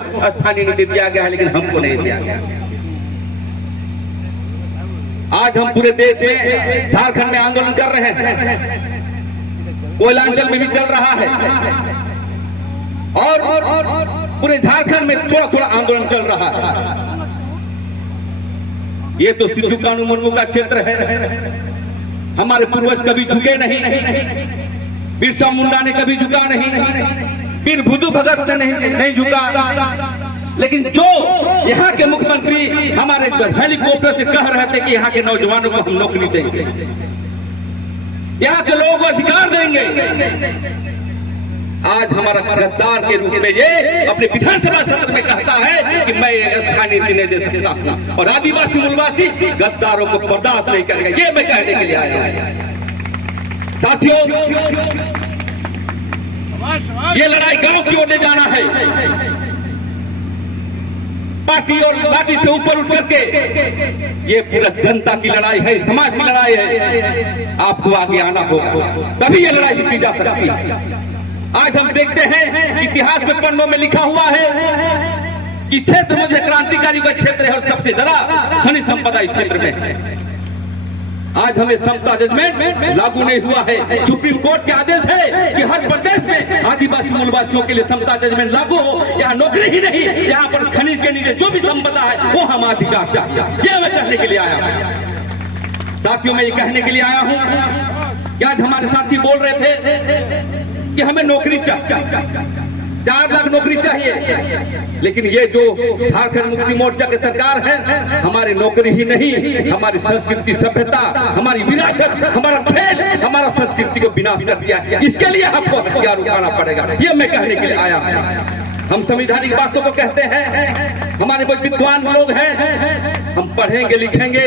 स्थानीय नीति दिया गया है, लेकिन हमको नहीं दिया गया। आज हम पूरे देश में झारखंड में आंदोलन कर रहे हैं, कोयलांचल में भी चल रहा है और पूरे झारखंड में थोड़ा थोड़ा आंदोलन चल रहा है। ये तो सिद्धू कानू मुर्मू का क्षेत्र है। हमारे पूर्वज कभी झुके नहीं, बिरसा मुंडा ने कभी झुका नहीं, फिर बुद्धू भगत ने नहीं झुका। लेकिन जो यहाँ के मुख्यमंत्री हमारे हेलीकॉप्टर से कह रहे थे कि यहाँ के नौजवानों को हम नौकरी देंगे, यहाँ के लोगों को अधिकार देंगे, आज हमारा गद्दार के रूप में ये अपने विधानसभा सत्र में कहता है कि मैं स्थानीय नीति नहीं दे सकता और आदिवासी मूलवासी गद्दारों को बर्दाश्त नहीं करेगा। ये मैं कहने के लिए आया। साथियों, ये लड़ाई गांव की ओर ले जाना है। पार्टी और लाठी से ऊपर उठ करके ये पूरा जनता की लड़ाई है, समाज की लड़ाई है। आपको आगे आना होगा, तभी ये लड़ाई जीती जा सकती है। आज हम देखते हैं इतिहास में पन्नों में लिखा हुआ है कि क्षेत्र मुझे क्रांतिकारी का क्षेत्र है और सबसे ज्यादा खनिज संपदा इस क्षेत्र में है। आज हमें समता जजमेंट लागू नहीं हुआ है। सुप्रीम कोर्ट के आदेश है कि हर प्रदेश में आदिवासी मूलवासियों के लिए समता जजमेंट लागू हो। यहाँ नौकरी ही नहीं, यहाँ पर खनिज के नीचे जो भी संपदा है वो हम अधिकार चाहिए। ये मैं कहने के लिए आया हूँ। साथियों, मैं ये कहने के लिए आया हूँ कि आज हमारे साथी बोल रहे थे कि हमें नौकरी चाहिए, 4 लाख नौकरी चाहिए, लेकिन ये जो झारखंड मुक्ति मोर्चा की सरकार है, हमारी नौकरी ही नहीं, हमारी संस्कृति, सभ्यता, हमारी विरासत, हमारा खेल, हमारा संस्कृति को विनाश कर दिया है। इसके लिए आपको हथियार उठाना पड़ेगा। ये मैं कहने के लिए आया हूँ। हम संवैधानिक बातों को कहते हैं, हमारे बहुत विद्वान लोग हैं, हम पढ़ेंगे लिखेंगे,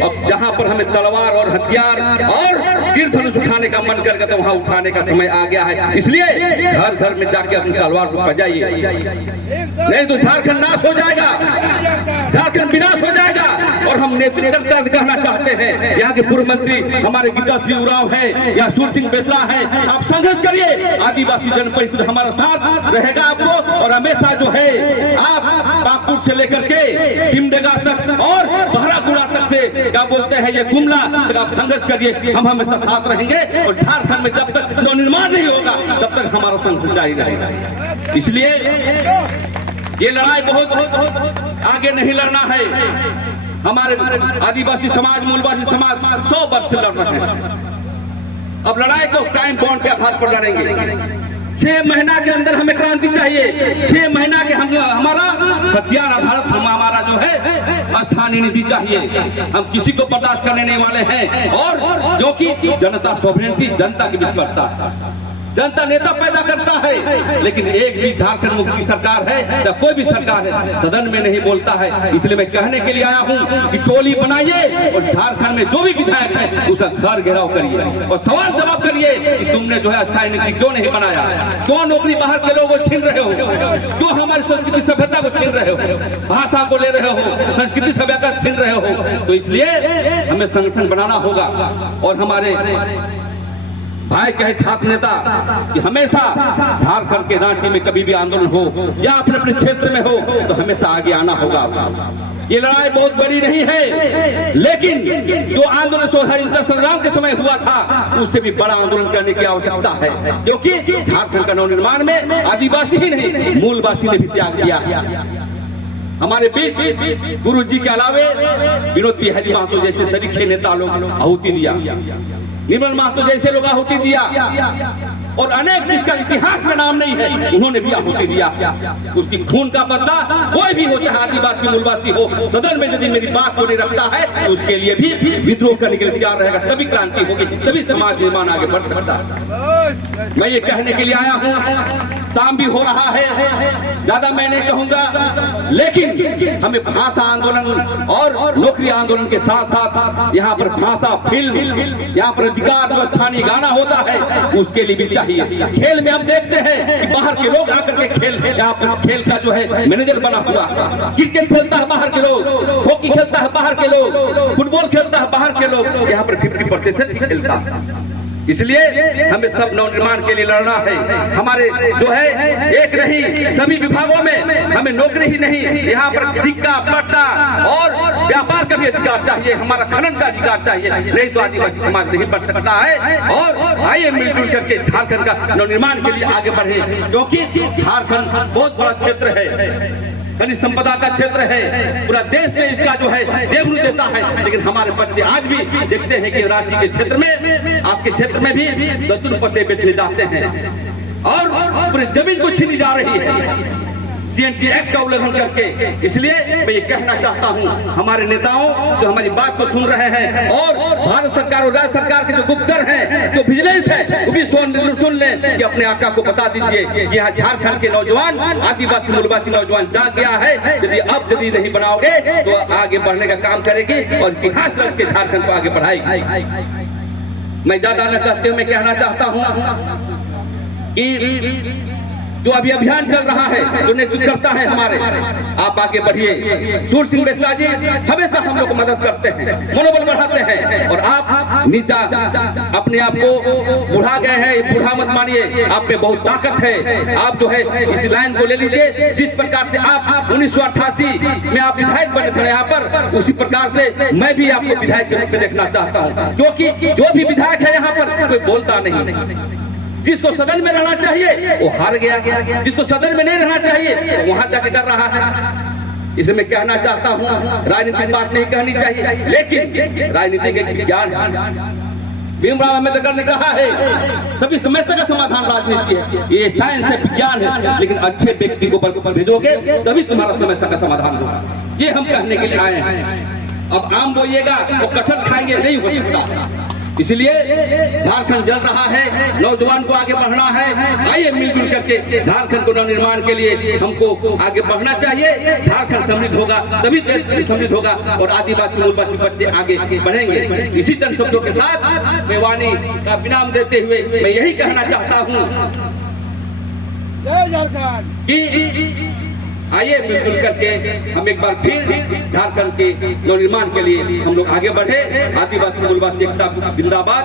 और जहां पर हमें तलवार और हथियार और तीर धनुष उठाने का मन करके तो वहां उठाने का समय आ गया है। इसलिए घर घर में जाके अपनी तलवार को बजाइए, नहीं तो झारखंड नाश हो जाएगा, झारखंड विनाश हो जाएगा। और हम नेतृत्व कहना चाहते हैं, यहाँ के पूर्व मंत्री हमारे गीता सिंह उरांव है या सूर सिंह बेसला है, आप संघर्ष करिए। आदिवासी जन परिषद हमारा साथ रहेगा आपको, और हमेशा जो है आप पाकुड़ से लेकर के सिमडेगा तक और बहरागुड़ा तक से क्या बोलते हैं ये गुमला तक आप संघर्ष करिए। हम हमेशा साथ रहेंगे और झारखंड में जब तक निर्माण नहीं होगा तब तक हमारा संघर्ष जारी रहेगा। इसलिए ये लड़ाई बहुत आगे नहीं लड़ना है। हमारे आदिवासी समाज, मूलवासी समाज 100 वर्ष से लड़ रहे हैं। अब लड़ाई को टाइम बॉन्ड के आधार पर लड़ेंगे। 6 महीना के अंदर हमें क्रांति चाहिए। 6 महीना के हमारा हथियार आधारित हमारा जो है स्थानीय नीति चाहिए। हम किसी को बर्दाश्त करने नहीं वाले हैं। और जो कि जनता सॉवरेनिटी, जनता की विश्वसनीयता, जनता नेता पैदा करता है, लेकिन एक भी झारखंड मुक्ति सरकार है या कोई भी सरकार है सदन में नहीं बोलता है। इसलिए मैं कहने के लिए आया हूँ कि टोली बनाइए और झारखंड में जो भी विधायक है उसका घर घेराव करिए और सवाल जवाब करिए कि तुमने जो है स्थायी नीति क्यों नहीं बनाया, क्यों नौकरी बाहर के लोगों को छीन रहे हो, क्यों हमारी संस्कृति सभ्यता को छीन रहे हो, भाषा को ले रहे हो, संस्कृति सभ्यता छीन रहे हो। तो इसलिए हमें संगठन बनाना होगा। और हमारे भाई कहे छात्र नेता कि हमेशा झारखंड के रांची में कभी भी आंदोलन हो या अपने अपने क्षेत्र में हो तो हमेशा आगे आना होगा। ये लड़ाई बहुत बड़ी नहीं है, लेकिन जो आंदोलन स्वतंत्रता संग्राम के समय हुआ था उससे भी बड़ा आंदोलन करने की आवश्यकता है, क्योंकि झारखंड का नवनिर्माण में आदिवासी ही नहीं मूलवासी ने भी त्याग किया। हमारे बीच गुरु जी के अलावे विनोद बिहारी महतो जैसे सरीखे नेता लोग आहुति दिया, निर्मल महतो जैसे लोग आहुति दिया, और अनेक जिसका इतिहास में नाम नहीं है उन्होंने भी आहुति दिया। उसकी खून का बदला कोई भी हो, चाहे आदिवासी मूलवासी हो, सदन में यदि मेरी बात को नहीं रखता है तो उसके लिए भी विद्रोह करने के लिए तैयार रहेगा। तभी क्रांति होगी, तभी समाज निर्माण आगे बढ़ सकता है। मैं ये कहने के लिए आया हूँ। शाम भी हो रहा है, ज्यादा मैं नहीं कहूंगा, लेकिन हमें भाषा आंदोलन और नौकरी आंदोलन के साथ साथ यहाँ पर भाषा, फिल्म, यहाँ पर अधिकार जो स्थानीय गाना होता है उसके लिए भी चाहिए। खेल में हम देखते हैं कि बाहर के लोग आकर के खेल, यहाँ पर खेल का जो है मैनेजर बना हुआ, क्रिकेट खेलता है बाहर के लोग, हॉकी खेलता है बाहर के लोग, फुटबॉल खेलता है बाहर के लोग, यहाँ पर 50% खेलता है। इसलिए हमें सब नवनिर्माण के लिए लड़ना है। हमारे जो है एक नहीं, सभी विभागों में हमें नौकरी ही नहीं, यहाँ पर सिक्का पट्टा और व्यापार का भी अधिकार चाहिए, हमारा खनन का अधिकार चाहिए, नहीं तो आदिवासी समाज नहीं बढ़ सकता है। और आइए मिलजुल करके झारखंड का नवनिर्माण के लिए आगे बढ़े, क्योंकि झारखंड बहुत बड़ा क्षेत्र है, खनिज संपदा का क्षेत्र है, पूरा देश में इसका जो है रेवन्यू देता है। लेकिन हमारे बच्चे आज भी देखते हैं कि राज्य के क्षेत्र में, आपके क्षेत्र में भी दस्तूर पत्ते बेचने जाते हैं और पूरी जमीन को छीनी जा रही है CNT एक्ट का उल्लंघन करके। इसलिए मैं ये कहना चाहता हूँ हमारे नेताओं जो हमारी बात को सुन रहे हैं, और भारत सरकार और राज्य सरकार के जो गुप्तचर हैं, जो विजिलेंस है, वो भी सुन लें कि अपने आका को बता दीजिए कि यहाँ झारखंड के नौजवान, आदिवासी मूलवासी नौजवान जाग गया है। यदि नहीं बनाओगे तो आगे बढ़ने का काम करेगी और इतिहास रख के झारखंड को आगे बढ़ाएगी। मैं ज्यादा न कहते हुए मैं कहना चाहता हूँ कि जो अभी अभियान चल रहा है, जो नेतृत्व करता है हमारे, आप आगे बढ़िए। सूर सिंह बेसला जी हमेशा हम लोग को मदद करते हैं, मनोबल बढ़ाते हैं, और आप नीचा अपने आप को बुढ़ा गए हैं, बूढ़ा मत मानिए, आप में बहुत ताकत है। आप जो है इस लाइन को ले लीजिए, जिस प्रकार से आप 1988 में आप विधायक बने थे यहाँ पर, उसी प्रकार से मैं भी आपको विधायक के रूप में देखना चाहता हूँ, क्योंकि जो भी विधायक है यहाँ पर कोई बोलता नहीं। जिसको सदन में रहना चाहिए वो हार गया, जिसको सदन में नहीं रहना चाहिए वो वहां जाके कर रहा है। इसे मैं कहना चाहता हूँ, राजनीतिक बात नहीं कहनी चाहिए, लेकिन राजनीति के ज्ञान भीमराव अम्बेडकर ने कहा है सभी समस्या का समाधान राजनीति है, ये साइंस है, विज्ञान है, लेकिन अच्छे व्यक्ति को बल पर भेजोगे तभी तुम्हारा समस्या का समाधान होगा। ये हम कहने के लिए आए हैं। अब आम बोइएगा वो कटहल खाएंगे नहीं हो सकता। इसलिए झारखंड जल रहा है, नौजवान को आगे बढ़ना है। आइए मिलजुल करके झारखंड को नवनिर्माण के लिए हमको आगे बढ़ना चाहिए। झारखंड समृद्ध होगा तभी देश समृद्ध होगा और आदिवासी मूलवासी बच्चे आगे बढ़ेंगे। इसी तरह शब्दों के साथ मैं वाणी का विराम देते हुए मैं यही कहना चाहता हूँ कि आइए मिलजुल करके हम एक बार फिर झारखंड के नवनिर्माण के लिए हम लोग आगे बढ़े। आदिवासी मूलवासी एकता जिंदाबाद,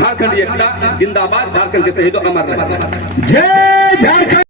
झारखंड एकता जिंदाबाद, झारखंड के शहीदों अमर रहे। जय झारखंड।